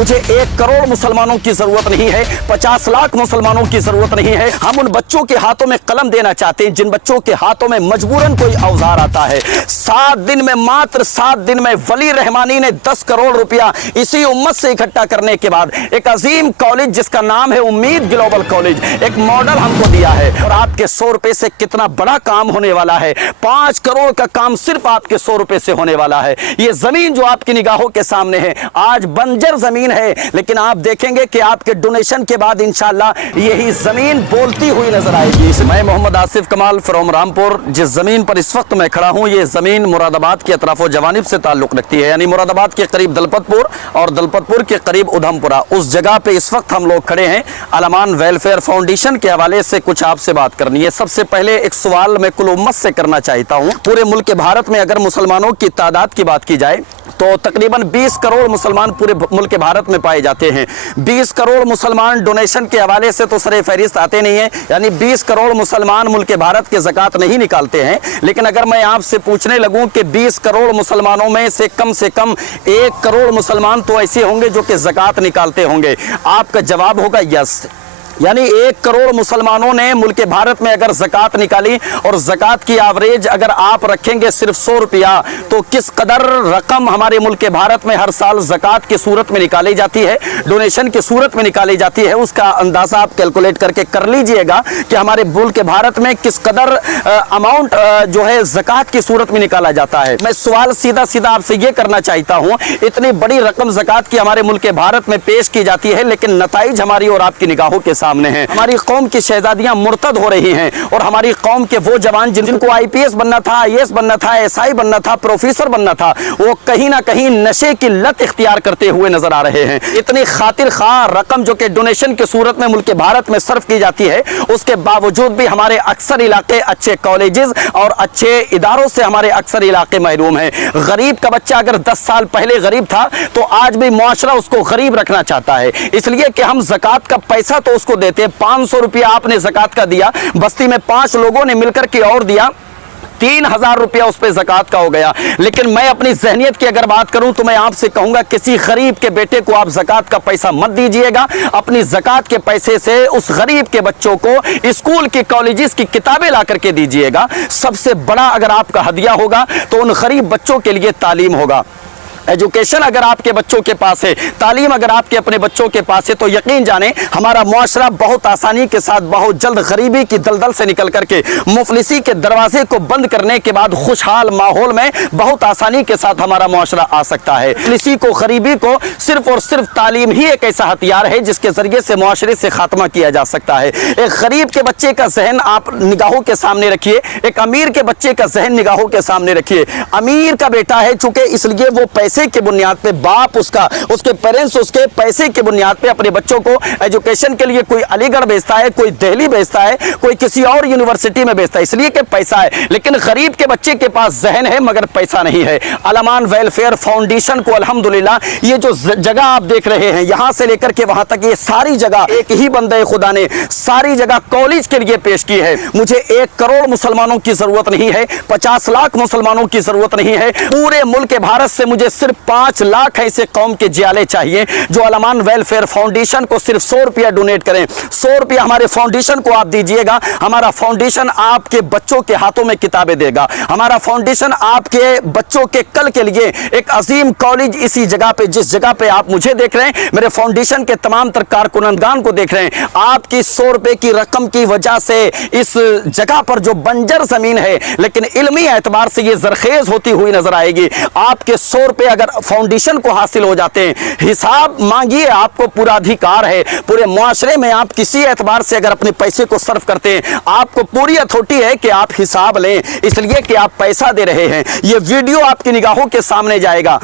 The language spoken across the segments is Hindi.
मुझे 1 करोड़ मुसलमानों की जरूरत नहीं है, 50 लाख मुसलमानों की जरूरत नहीं है। हम उन बच्चों के हाथों में कलम देना चाहते हैं जिन बच्चों के हाथों में मजबूरन कोई औजार आता है। 7 दिन में, मात्र 7 दिन में वली रहमानी ने 10 करोड़ रुपया इसी उम्मत से इकट्ठा करने के बाद एक अजीम कॉलेज जिसका नाम है उम्मीद ग्लोबल कॉलेज, एक मॉडल हमको दिया है। और आपके 100 रुपए से कितना बड़ा काम होने वाला है। 5 करोड़ का काम सिर्फ आपके 100 रुपए से होने वाला है। ये जमीन जो आपकी निगाहों के सामने है आज बंजर जमीन है, लेकिन आप देखेंगे कि आपके डोनेशन के बाद इंशाल्लाह यही जमीन बोलती हुई नजर आएगी। मैं मोहम्मद आसिफ कमाल फ्रॉम रामपुर, जिस जमीन पर इस वक्त मैं खड़ा हूं, ये जमीन मुरादाबाद के अतराफो जवानिब से ताल्लुक रखती है, यानी मुरादाबाद के करीब दलपतपुर और दलपतपुर के करीब उधमपुरा। उस जगह पे इस वक्त हम लोग खड़े हैं। अलमान वेलफेयर फाउंडेशन के हवाले से कुछ आपसे बात करनी है। सबसे पहले एक सवाल मैं कुल उम्मत से करना चाहता हूं। पूरे मुल्क भारत में अगर मुसलमानों की तादाद की बात की जाए तो तकरीबन 20 करोड़ मुसलमान पूरे मुल्क भारत में पाए जाते हैं। 20 करोड़ मुसलमान डोनेशन के हवाले से तो सरे फहरिस्त आते नहीं है, यानी 20 करोड़ मुसलमान मुल्क भारत के ज़कात नहीं निकालते हैं। लेकिन अगर मैं आपसे पूछने लगूं कि 20 करोड़ मुसलमानों में से कम 1 करोड़ मुसलमान तो ऐसे होंगे जो कि ज़कात निकालते होंगे, आपका जवाब होगा यस। यानी 1 करोड़ मुसलमानों ने मुल्क भारत में अगर ज़कात निकाली और ज़कात की एवरेज अगर आप रखेंगे सिर्फ 100 रुपया, तो किस कदर रकम हमारे मुल्क भारत में हर साल ज़कात की सूरत में निकाली जाती है, डोनेशन की सूरत में निकाली जाती है, उसका अंदाज़ा आप कैलकुलेट करके कर लीजिएगा कि हमारे मुल्क भारत में किस कदर अमाउंट जो है ज़कात की सूरत में निकाला जाता है। मैं सवाल सीधा सीधा आपसे ये करना चाहता हूँ, इतनी बड़ी रकम ज़कात की हमारे मुल्क भारत में पेश की जाती है, लेकिन नताइज हमारी और आपकी निगाहों के सामने हैं। हमारी कौम की शहजादियां मुर्तद हो रही हैं और हमारी कौम के वो जवान जिनको IPS बनना था, IAS बनना था, SI बनना था, प्रोफेसर बनना था, वो कहीं ना कहीं नशे की लत इख्तियार करते हुए नजर आ रहे हैं। इतनी खातिर खा रकम जो कि डोनेशन की सूरत में मुल्क भारत में सर्व की जाती है, उसके बावजूद भी हमारे अक्सर इलाके अच्छे कॉलेजेस और अच्छे इदारों से हमारे अक्सर इलाके महरूम हैं। गरीब का बच्चा अगर 10 साल पहले गरीब था तो आज भी मुआशरा उसको गरीब रखना चाहता है, इसलिए कि हम ज़कात का पैसा तो उसको देते। 500 रुपया आपने ज़कात का दिया, बस्ती में 5 लोगों ने मिलकर के और दिया, 3000 रुपया उस पे ज़कात का हो गया। लेकिन मैं अपनी ज़हनियत की अगर बात करूं तो मैं आपसे कहूंगा किसी गरीब के बेटे को आप ज़कात का पैसा मत दीजिएगा। अपनी ज़कात के पैसे से उस गरीब के बच्चों को स्कूल की कॉलेजेस की किताबें ला करके दीजिएगा। सबसे बड़ा अगर आपका हदिया होगा तो उन गरीब बच्चों के लिए तालीम होगा। एजुकेशन अगर आपके बच्चों के पास है, तालीम अगर आपके अपने बच्चों के पास है, तो यकीन जाने हमारा मुआशरा बहुत आसानी के साथ बहुत जल्द गरीबी की दलदल से निकल करके मुफलिसी के दरवाजे को बंद करने के बाद खुशहाल माहौल में बहुत आसानी के साथ हमारा मुआशरा आ सकता है। मुफलिसी को, गरीबी को सिर्फ और सिर्फ तालीम ही एक ऐसा हथियार है जिसके जरिए से मुआशरे से खात्मा किया जा सकता है। एक गरीब के बच्चे का जहन आप निगाहों के सामने रखिए, एक अमीर के बच्चे का जहन निगाहों के सामने रखिए। अमीर का बेटा है चूंकि इसलिए वो पैसे के बुनियाद पे, बाप उसका, उसके पेरेंट्स उसके पैसे के बुनियाद पे अपने बच्चों को एजुकेशन के लिए कोई अलीगढ़ भेजता है, कोई दिल्ली भेजता है, कोई किसी और यूनिवर्सिटी में भेजता है, इसलिए कि पैसा है। लेकिन गरीब के बच्चे के पास जहन है मगर पैसा नहीं है। अलमान वेलफेयर फाउंडेशन को अल्हम्दुलिल्लाह ये जो जगह आप देख रहे हैं, यहां से लेकर के वहां तक, ये सारी जगह एक ही बंदे खुदा ने सारी जगह कॉलेज के लिए पेश की है। मुझे 1 करोड़ मुसलमानों की जरूरत नहीं है, 50 लाख मुसलमानों की जरूरत नहीं है। पूरे मुल्क भारत से मुझे सिर्फ 5 लाख ऐसे कौम के जियाले चाहिए जो अलमान वेलफेयर फाउंडेशन को सिर्फ 100 रुपया डोनेट करें। 100 रुपया हमारे फाउंडेशन को आप दीजिएगा, हमारा फाउंडेशन आपके बच्चों के हाथों में किताबें देगा। हमारा फाउंडेशन आपके बच्चों के कल के लिए एक अजीम कॉलेज इसी जगह पे, जिस जगह पे आप मुझे देख रहे हैं, मेरे फाउंडेशन के तमाम तर कारकुनंदान को देख रहे हैं, आपकी 100 रुपए की रकम की वजह से इस जगह पर जो बंजर जमीन है लेकिन इल्मी एतबार से ये जरखेज होती हुई नजर आएगी। आपके 100 रुपए अगर फाउंडेशन को हासिल हो जाते हैं, हिसाब मांगिए, आपको पूरा अधिकार है। पूरे मुआशरे में आप किसी एतबार से अगर अपने पैसे को सर्व करते हैं, आपको पूरी अथॉरिटी है कि आप हिसाब लें, इसलिए कि आप पैसा दे रहे हैं। ये वीडियो आपकी निगाहों के सामने जाएगा,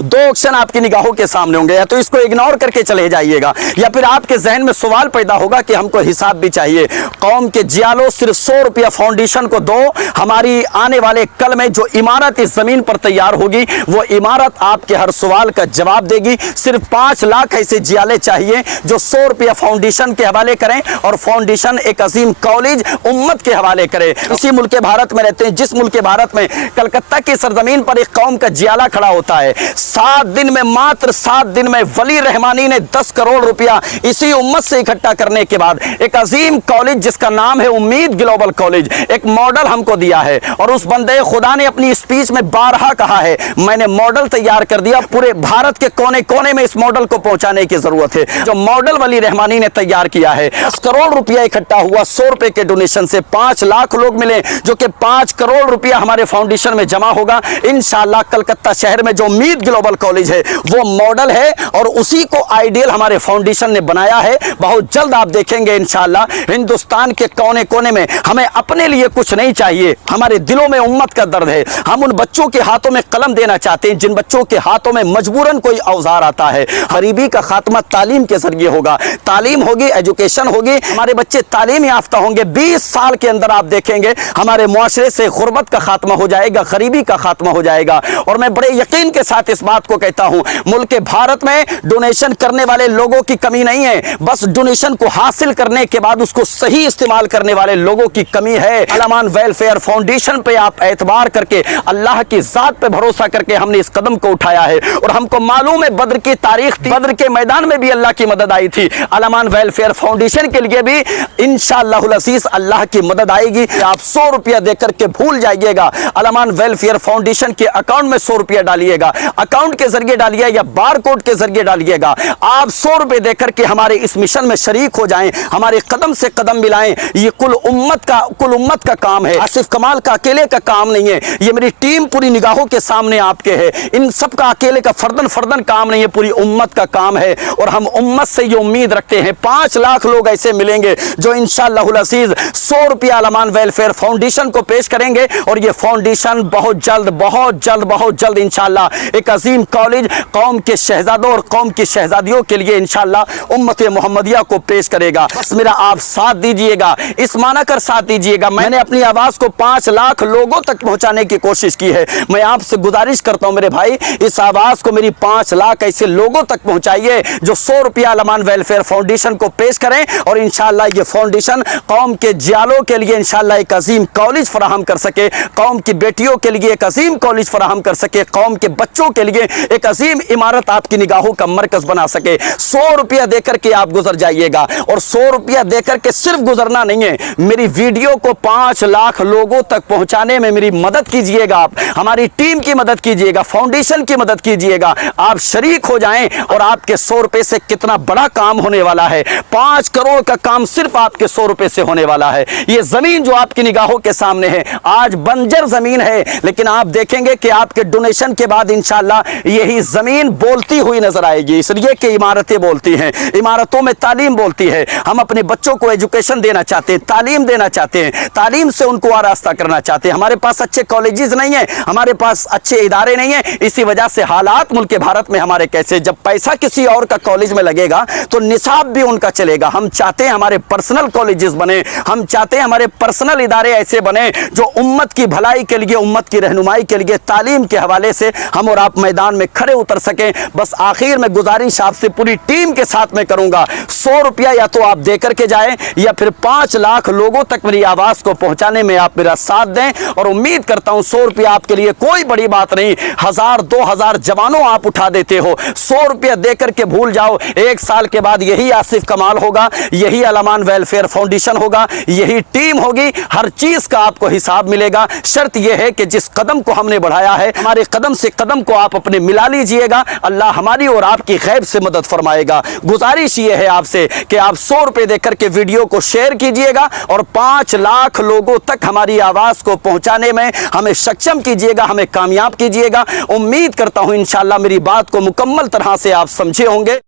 2 ऑप्शन आपकी निगाहों के सामने होंगे, या तो इसको इग्नोर करके चले जाइएगा या फिर आपके जहन में सवाल पैदा होगा कि हमको हिसाब भी चाहिए। कौम के जियालो सिर्फ 100 रुपया फाउंडेशन को दो, हमारी आने वाले कल में जो इमारत इस जमीन पर तैयार होगी वो इमारत आपके हर सवाल का जवाब देगी। सिर्फ 5 लाख ऐसे जियाले चाहिए जो 100 रुपया फाउंडेशन के हवाले करें और फाउंडेशन एक अजीम कॉलेज उम्मत के हवाले करे। इसी मुल्क भारत में रहते हैं जिस मुल्क भारत में कलकत्ता की सरजमीन पर एक कौम का जियाला खड़ा होता है, 7 दिन में, मात्र 7 दिन में वली रहमानी ने 10 करोड़ रुपया इसी उम्मत से इकट्ठा करने के बाद एक अजीम कॉलेज जिसका नाम है उम्मीद ग्लोबल कॉलेज, एक मॉडल हमको दिया है। और उस बंदे खुदा ने अपनी स्पीच में बारहा कहा है, मैंने मॉडल तैयार कर दिया, पूरे भारत के कोने कोने में इस मॉडल को पहुंचाने की जरूरत है। जो मॉडल वली रहमानी ने तैयार किया है, 10 करोड़ रुपया इकट्ठा हुआ 100 रुपए के डोनेशन से, 5 लाख लोग मिले, जो कि 5 करोड़ रुपया हमारे फाउंडेशन में जमा होगा इंशाअल्लाह। कलकत्ता शहर में जो उम्मीद ग्लोबल कॉलेज है वो मॉडल है और उसी को आइडियल हमारे फाउंडेशन ने बनाया है। बहुत जल्द आप देखेंगे इंशाअल्लाह। हिंदुस्तान के कोने कोने में हमें अपने लिए कुछ नहीं चाहिए, हमारे दिलों में उम्मत का दर्द है। हम उन बच्चों के हाथों में कलम देना चाहते हैं जिन बच्चों के हाथों में मजबूरन कोई औजार आता है। गरीबी का खात्मा तालीम के जरिए होगा, तालीम होगी, एजुकेशन होगी, हमारे बच्चे तालीम याफ्ता होंगे। 20 साल के अंदर आप देखेंगे हमारे मुआशरे से गुर्बत का खात्मा हो जाएगा, गरीबी का खात्मा हो जाएगा। और मैं बड़े यकीन के साथ इस बात को कहता हूं, मुल्क भारत में डोनेशन करने वाले लोगों की कमी नहीं है, बस डोनेशन को हासिल करने के बाद उसको सही इस्तेमाल करने वाले लोगों की कमी है। अल-अमान वेलफेयर फाउंडेशन पे आप एतबार करके, अल्लाह की जात पे भरोसा करके हमने इस कदम को उठाया है। और हमको मालूम है बद्र की तारीख थी, बद्र के मैदान में भी अल्लाह की मदद आई थी। अल-अमान वेलफेयर फाउंडेशन के लिए भी इंशाअल्लाहुल अज़ीज़ अल्लाह की मदद आएगी। आप 100 रुपया देकर के भूल जाइएगा, अल-अमान वेलफेयर फाउंडेशन के अकाउंट में 100 रुपया डालिएगा, अकाउंट के जरिए डालिए या बार कोड के जरिए डालिएगा। आप 100 रुपए देकर के हमारे इस मिशन में शरीक हो जाएं, हमारे कदम से कदम मिलाएं। ये कुल उम्मत का काम है, आसिफ कमाल का अकेले का काम नहीं है। ये मेरी टीम पूरी निगाहों के सामने आपके है, इन सब का अकेले का फर्दन काम नहीं है, पूरी उम्मत का काम है। और हम उम्मत से ये उम्मीद रखते हैं 5 लाख लोग ऐसे मिलेंगे जो इंशाअल्लाहुल अज़ीज़ 100 रुपया अल-अमान वेलफेयर फाउंडेशन को पेश करेंगे। और ये फाउंडेशन बहुत जल्द इंशाअल्लाह एक अजीम कॉलेज कौम के शहजादों और कौम की शहजादियों के लिए इंशाअल्लाह उम्मत मोहम्मदिया को पेश करेगा। बस मेरा आप साथ दीजिएगा, इस माना कर साथ दीजिएगा। मैंने अपनी आवाज को 5 लाख लोगों तक पहुंचाने की कोशिश की है। मैं आपसे गुजारिश करता हूं मेरे भाई, इस आवाज को मेरी 5 लाख ऐसे लोगों तक पहुंचाइए जो 100 रुपया अल-अमान वेलफेयर फाउंडेशन को पेश करें। और इंशाअल्लाह ये फाउंडेशन कौम के जियालों के लिए इंशाअल्लाह एक अजीम कॉलेज फराहम कर सके, कौम की बेटियों के लिए एक अजीम कॉलेज फराहम कर सके, कौम के बच्चों के लिए एक अजीम इमारत आपकी निगाहों का मरकज बना सके। 100 रुपया देकर के आप गुजर जाइएगा। और 100 रुपया देकर के सिर्फ गुजरना नहीं है, मेरी वीडियो को 5 लाख लोगों तक पहुंचाने में मेरी मदद कीजिएगा। आप हमारी टीम की मदद कीजिएगा, फाउंडेशन की मदद कीजिएगा, आप शरीक हो जाएं। और आपके 100 रुपए से कितना बड़ा काम होने वाला है, 5 करोड़ का काम सिर्फ आपके 100 रुपए से होने वाला है। ये जमीन जो आपकी निगाहों के सामने है आज बंजर जमीन है, लेकिन आप देखेंगे कि आपके डोनेशन के बाद इंशाअल्लाह यही जमीन बोलती हुई नजर आएगी। इसलिए कि इमारतें बोलती हैं, इमारतों में तालीम बोलती है। हम अपने बच्चों को एजुकेशन देना चाहते हैं, तालीम देना चाहते हैं, तालीम से उनको आरास्ता करना चाहते हैं। हमारे पास अच्छे कॉलेजेस नहीं है, हमारे पास अच्छे इदारे नहीं है। इसी वजह से हालात मुल्क भारत में हमारे कैसे, जब पैसा किसी और का कॉलेज में लगेगा तो निसाब भी उनका चलेगा। हम चाहते हैं हमारे पर्सनल कॉलेजेस बने, हम चाहते हैं हमारे पर्सनल इदारे ऐसे बने जो उम्मत की भलाई के लिए, उम्मत की रहनुमाई के लिए तालीम के हवाले से हम और आप मैदान में खड़े उतर सकें। बस आखिर में गुजारिश आपसे पूरी टीम के साथ में करूंगा, 100 रुपया या तो आप देकर के जाएं या फिर 5 लाख लोगों तक मेरी आवाज को पहुंचाने में आप मेरा साथ दें। और उम्मीद करता हूं 100 रुपया आपके लिए कोई बड़ी बात नहीं, 1000-2000 जवानों आप उठा देते हो। 100 रुपया देकर के भूल जाओ, 1 साल के बाद यही आसिफ कमाल होगा, यही अल-अमान वेलफेयर फाउंडेशन होगा, यही टीम होगी, हर चीज का आपको हिसाब मिलेगा। शर्त यह है कि जिस कदम को हमने बढ़ाया है, हमारे कदम से कदम को आप अपने मिला लीजिएगा, अल्लाह हमारी और आपकी गैब से मदद फरमाएगा। गुजारिश ये है आपसे कि आप 100 रुपए देकर के वीडियो को शेयर कीजिएगा और 5 लाख लोगों तक हमारी आवाज को पहुंचाने में हमें सक्षम कीजिएगा, हमें कामयाब कीजिएगा। उम्मीद करता हूं इंशाअल्लाह मेरी बात को मुकम्मल तरह से आप समझे होंगे।